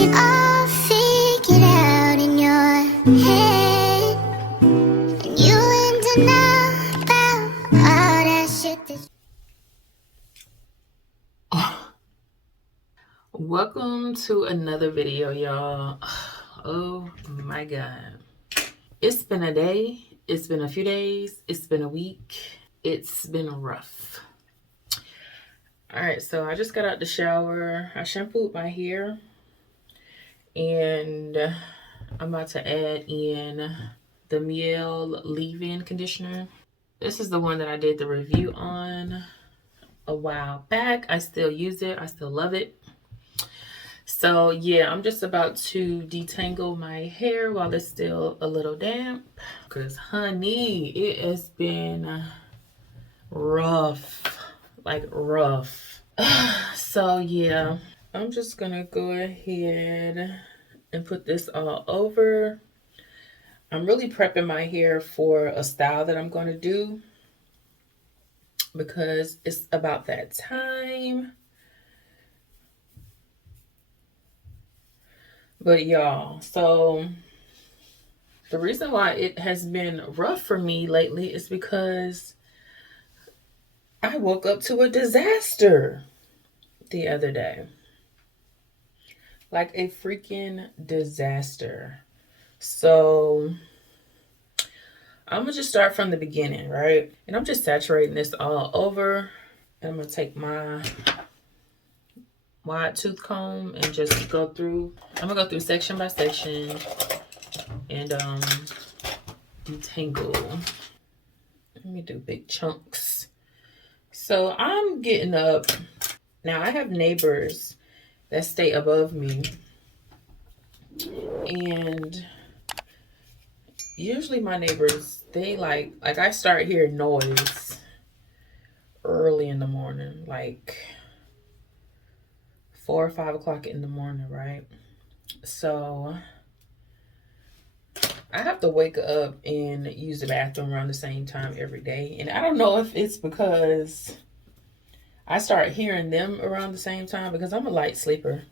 it all figured out in your head. And you ain't to know about all that shit that. Welcome to another video, y'all. Oh my god. It's been a day. It's been a few days. It's been a week. It's been rough. Alright, so I just got out the shower. I shampooed my hair. And I'm about to add in the Miele leave-in conditioner. This is the one that I did the review on a while back. I still use it. I still love it. So yeah, I'm just about to detangle my hair while it's still a little damp. Because honey, it has been rough. Like rough. So yeah, I'm just gonna go ahead and put this all over. I'm really prepping my hair for a style that I'm gonna do because it's about that time. But y'all, so the reason why it has been rough for me lately is because I woke up to a disaster the other day. Like a freaking disaster. So I'm gonna just start from the beginning, right? And I'm just saturating this all over. And I'm gonna take my wide tooth comb and just go through. I'm gonna go through section by section and detangle. Let me do big chunks. So I'm getting up. Now I have neighbors that stay above me. And usually my neighbors, they like I start hearing noise early in the morning, like 4 or 5 o'clock in the morning, right? So I have to wake up and use the bathroom around the same time every day. And I don't know if it's because I start hearing them around the same time because I'm a light sleeper.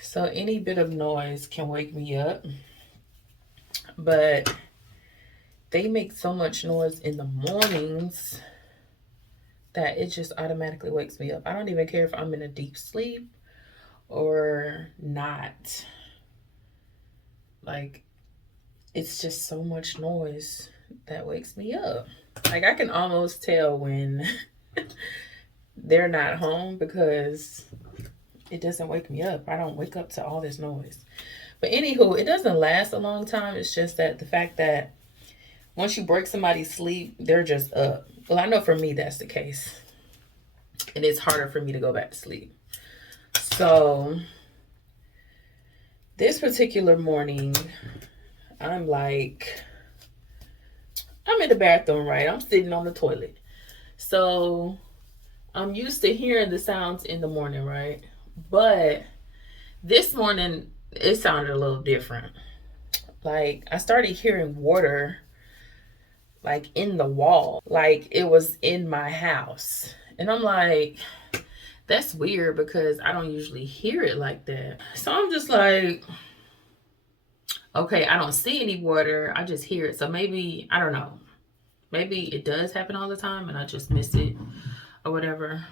So any bit of noise can wake me up. But they make so much noise in the mornings that it just automatically wakes me up. I don't even care if I'm in a deep sleep or not. Like, it's just so much noise that wakes me up. Like, I can almost tell when they're not home because it doesn't wake me up. I don't wake up to all this noise. But anywho, it doesn't last a long time. It's just that the fact that once you break somebody's sleep, they're just up. Well, I know for me that's the case. And it's harder for me to go back to sleep. So this particular morning, I'm in the bathroom, right? I'm sitting on the toilet. So I'm used to hearing the sounds in the morning, right? But this morning, it sounded a little different. Like, I started hearing water, like, in the wall. Like, it was in my house. And I'm like, that's weird because I don't usually hear it like that. So I'm just like, okay, I don't see any water. I just hear it. So maybe, I don't know. Maybe it does happen all the time and I just miss it or whatever.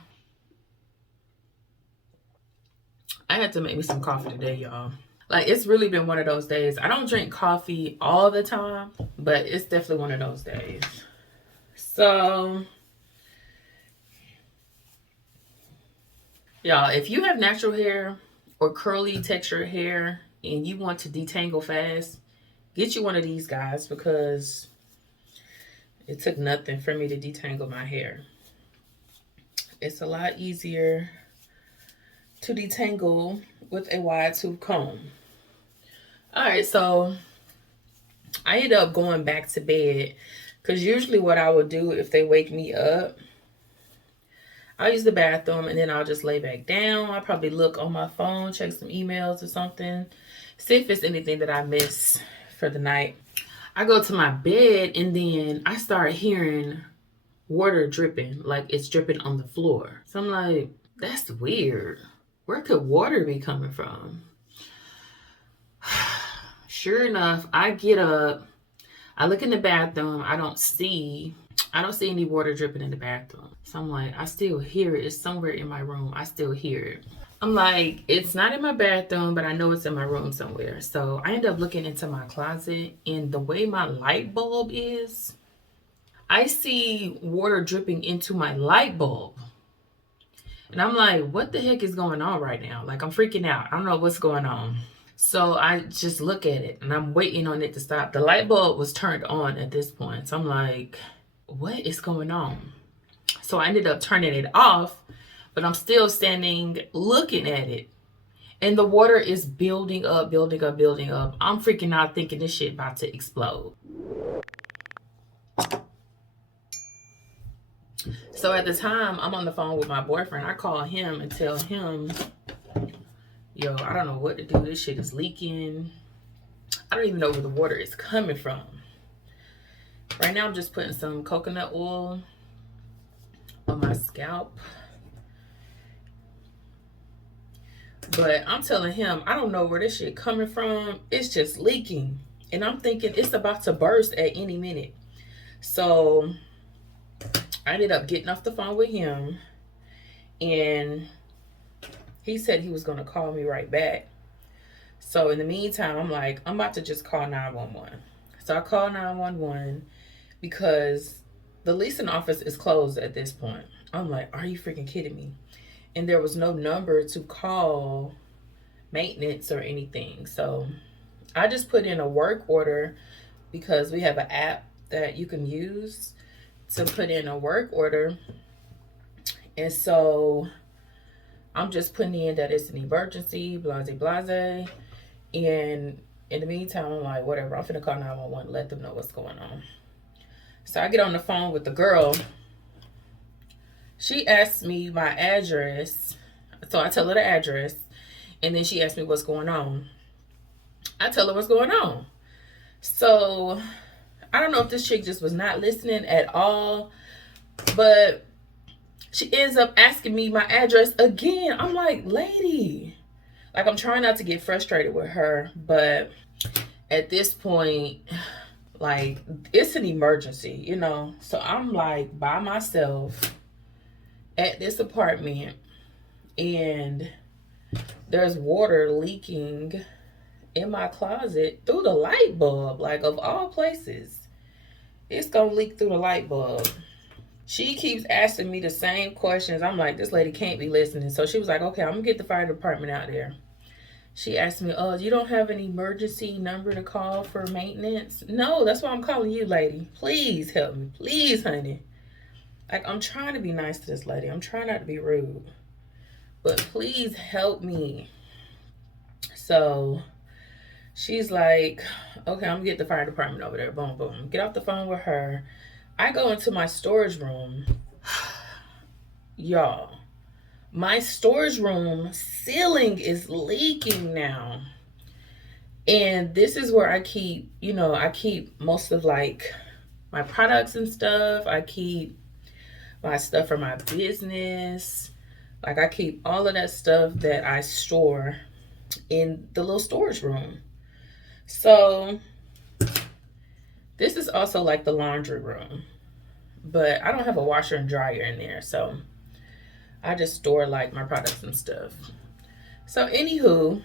I had to make me some coffee today, y'all. Like, it's really been one of those days. I don't drink coffee all the time, but it's definitely one of those days. So, y'all, if you have natural hair or curly textured hair and you want to detangle fast, get you one of these guys because it took nothing for me to detangle my hair. It's a lot easier to detangle with a wide tooth comb. All right, so I ended up going back to bed because usually what I would do if they wake me up, I'll use the bathroom and then I'll just lay back down. I'll probably look on my phone, check some emails or something, see if it's anything that I miss for the night. I go to my bed and then I start hearing water dripping, like it's dripping on the floor. So I'm like, that's weird. where could water be coming from? Sure enough, I get up, I look in the bathroom, I don't see any water dripping in the bathroom. So I'm like, I still hear it. It's somewhere in my room. I still hear it. I'm like, it's not in my bathroom, but I know it's in my room somewhere. So I end up looking into my closet, and the way my light bulb is, I see water dripping into my light bulb. And I'm like, what the heck is going on right now? Like, I'm freaking out. I don't know what's going on. So I just look at it, and I'm waiting on it to stop. The light bulb was turned on at this point. So I'm like, what is going on? So I ended up turning it off, but I'm still standing looking at it. And the water is building up, building up, building up. I'm freaking out thinking this shit about to explode. So at the time, I'm on the phone with my boyfriend. I call him and tell him, yo, I don't know what to do. This shit is leaking. I don't even know where the water is coming from. Right now, I'm just putting some coconut oil on my scalp. But I'm telling him, I don't know where this shit coming from. It's just leaking. And I'm thinking it's about to burst at any minute. So I ended up getting off the phone with him. And he said he was going to call me right back. So in the meantime, I'm like, I'm about to just call 911. So I call 911 because the leasing office is closed at this point. I'm like, are you freaking kidding me? And there was no number to call maintenance or anything. So I just put in a work order because we have an app that you can use to put in a work order. And so I'm just putting in that it's an emergency, blase, blase. And in the meantime, I'm like, whatever, I'm finna call 911, let them know what's going on. So I get on the phone with the girl. She asked me my address. So I tell her the address. And then she asked me what's going on. I tell her what's going on. So I don't know if this chick just was not listening at all. But she ends up asking me my address again. I'm like, lady. Like, I'm trying not to get frustrated with her. But at this point, like, it's an emergency, you know. So I'm like by myself at this apartment, and there's water leaking in my closet through the light bulb. Like, of all places, it's gonna leak through the light bulb. She keeps asking me the same questions. I'm like, this lady can't be listening. So she was like, okay, I'm gonna get the fire department out there. She asked me, oh, you don't have an emergency number to call for maintenance? No, that's why I'm calling you, lady. Please help me. Please, honey. Like, I'm trying to be nice to this lady. I'm trying not to be rude. But please help me. So she's like, okay, I'm going to get the fire department over there. Boom, boom. Get off the phone with her. I go into my storage room. Y'all, my storage room ceiling is leaking now. And this is where I keep, you know, I keep most of, like, my products and stuff. I keep my stuff for my business. Like, I keep all of that stuff that I store in the little storage room. So this is also like the laundry room, but I don't have a washer and dryer in there. So I just store like my products and stuff. So anywho,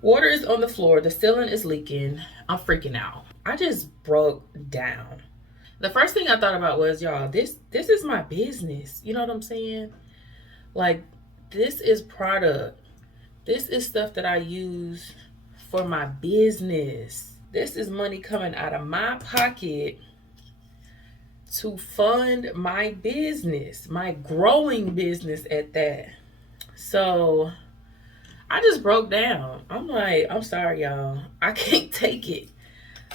water is on the floor. The ceiling is leaking. I'm freaking out. I just broke down. The first thing I thought about was, y'all, this is my business. You know what I'm saying? Like, this is product. This is stuff that I use for my business. This is money coming out of my pocket to fund my business, my growing business at that. So I just broke down. I'm like, I'm sorry, y'all. I can't take it.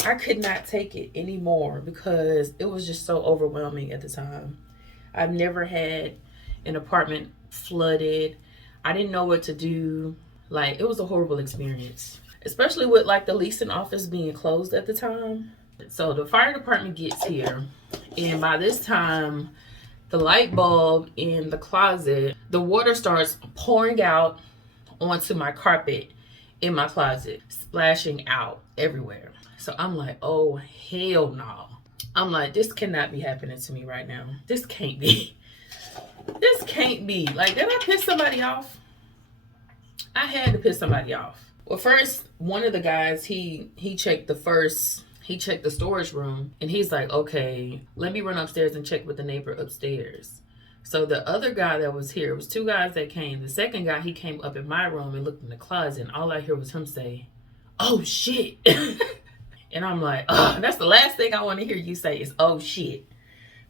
I could not take it anymore because it was just so overwhelming at the time. I've never had an apartment flooded. I didn't know what to do. Like, it was a horrible experience, especially with like the leasing office being closed at the time. So the fire department gets here, and by this time the light bulb in the closet, the water starts pouring out onto my carpet in my closet, splashing out everywhere. So I'm like, oh, hell no. I'm like, this cannot be happening to me right now. This can't be. This can't be. Like, did I piss somebody off? I had to piss somebody off. Well, first, one of the guys, he checked the storage room, and he's like, okay, let me run upstairs and check with the neighbor upstairs. So the other guy that was here, it was two guys that came. The second guy, he came up in my room and looked in the closet, and all I heard was him say, oh shit. And I'm like, oh, that's the last thing I want to hear you say is, oh shit.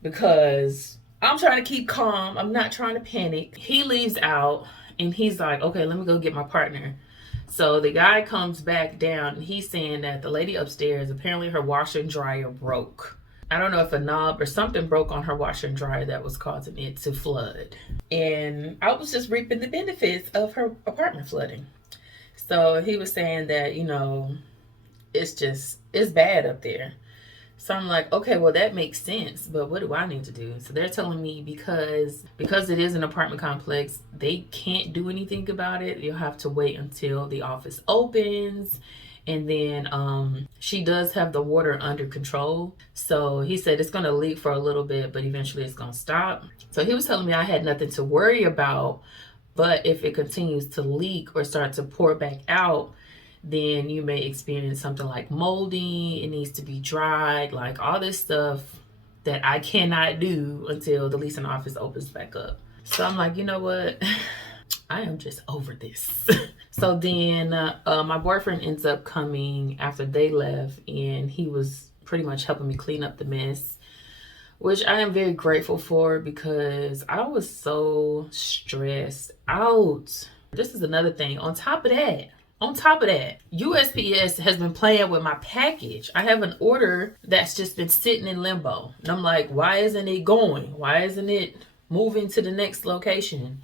Because I'm trying to keep calm. I'm not trying to panic. He leaves out, and he's like, okay, let me go get my partner. So the guy comes back down, and he's saying that the lady upstairs, apparently her washer and dryer broke. I don't know if a knob or something broke on her washer and dryer that was causing it to flood. And I was just reaping the benefits of her apartment flooding. So he was saying that, you know, it's bad up there. So I'm like, okay, well, that makes sense, but what do I need to do? So they're telling me because it is an apartment complex, they can't do anything about it. You'll have to wait until the office opens. And then she does have the water under control. So he said it's going to leak for a little bit, but eventually it's going to stop. So he was telling me I had nothing to worry about, but if it continues to leak or start to pour back out, then you may experience something like molding. It needs to be dried, like all this stuff that I cannot do until the leasing office opens back up. So I'm like, you know what? I am just over this. So then my boyfriend ends up coming after they left, and he was pretty much helping me clean up the mess, which I am very grateful for because I was so stressed out. This is another thing. On top of that, USPS has been playing with my package. I have an order that's just been sitting in limbo. And I'm like, why isn't it going? Why isn't it moving to the next location?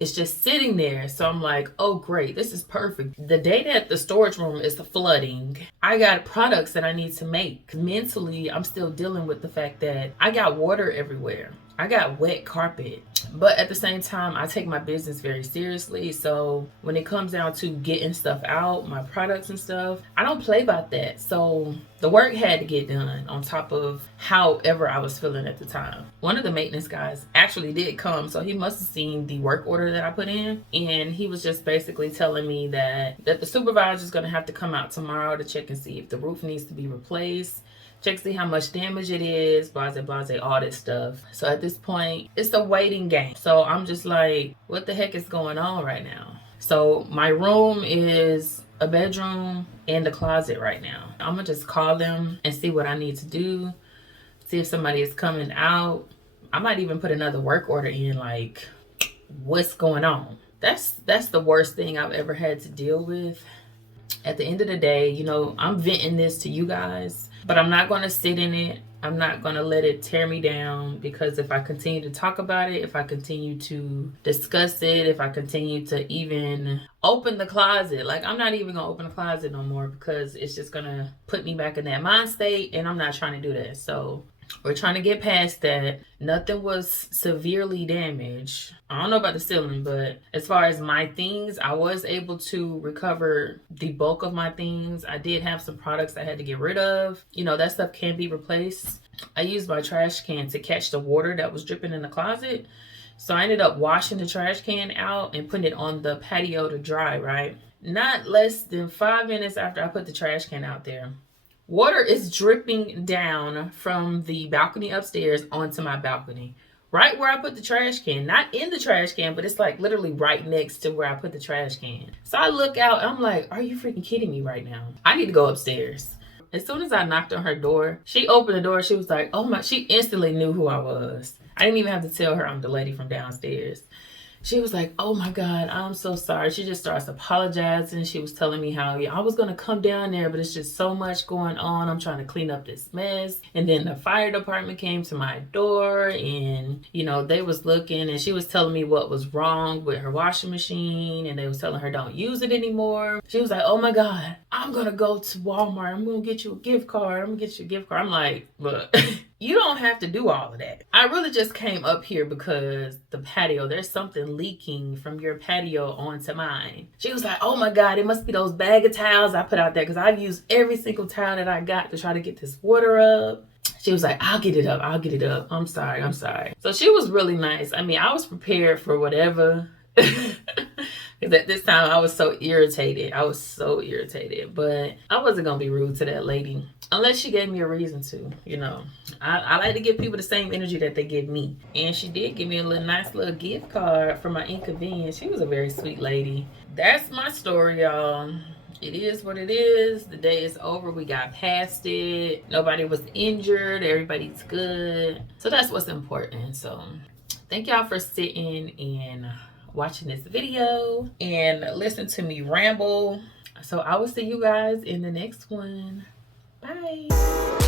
It's just sitting there. So I'm like, oh, great. This is perfect. The day that the storage room is flooding, I got products that I need to make. Mentally, I'm still dealing with the fact that I got water everywhere. I got wet carpet. But at the same time, I take my business very seriously. So when it comes down to getting stuff out, my products and stuff, I don't play about that. So the work had to get done on top of however I was feeling at the time. One of the maintenance guys actually did come. So he must have seen the work order that I put in. And he was just basically telling me that the supervisor is going to have to come out tomorrow to check and see if the roof needs to be replaced. Check to see how much damage it is, blase, all that stuff. So at this point, it's a waiting game. So I'm just like, what the heck is going on right now? So my room is a bedroom and a closet right now. I'm gonna just call them and see what I need to do. See if somebody is coming out. I might even put another work order in, like, what's going on? That's the worst thing I've ever had to deal with. At the end of the day, you know, I'm venting this to you guys, but I'm not going to sit in it. I'm not going to let it tear me down, because if I continue to talk about it, if I continue to discuss it, if I continue to even open the closet, like, I'm not even going to open the closet no more, because it's just going to put me back in that mind state, and I'm not trying to do that. So we're trying to get past that. Nothing was severely damaged. I don't know about the ceiling, but as far as my things, I was able to recover the bulk of my things. I did have some products I had to get rid of. You know, that stuff can be replaced. I used my trash can to catch the water that was dripping in the closet. So I ended up washing the trash can out and putting it on the patio to dry, right? Not less than 5 minutes after I put the trash can out there, water is dripping down from the balcony upstairs onto my balcony. Right where I put the trash can. Not in the trash can, but it's like literally right next to where I put the trash can. So I look out and I'm like, are you freaking kidding me right now? I need to go upstairs. As soon as I knocked on her door, she opened the door. She was like, oh my, she instantly knew who I was. I didn't even have to tell her I'm the lady from downstairs. She was like, oh my God, I'm so sorry. She just starts apologizing. She was telling me how, yeah, I was going to come down there, but it's just so much going on. I'm trying to clean up this mess. And then the fire department came to my door and, you know, they was looking, and she was telling me what was wrong with her washing machine, and they was telling her don't use it anymore. She was like, oh my God, I'm going to go to Walmart. I'm going to get you a gift card. I'm like, look, You don't have to do all of that. I really just came up here because the patio, there's something leaking from your patio onto mine. She was like, oh my God, it must be those bag of towels I put out there, because I've used every single towel that I got to try to get this water up. She was like, I'll get it up. I'll get it up. I'm sorry. I'm sorry. So she was really nice. I mean, I was prepared for whatever. Because at this time I was so irritated. But I wasn't going to be rude to that lady unless she gave me a reason to, you know. I like to give people the same energy that they give me. And she did give me a nice little gift card for my inconvenience. She was a very sweet lady. That's my story, y'all. It is what it is. The day is over. We got past it. Nobody was injured. Everybody's good. So that's what's important. So thank y'all for sitting and watching this video and listen to me ramble. So I will see you guys in the next one. Bye.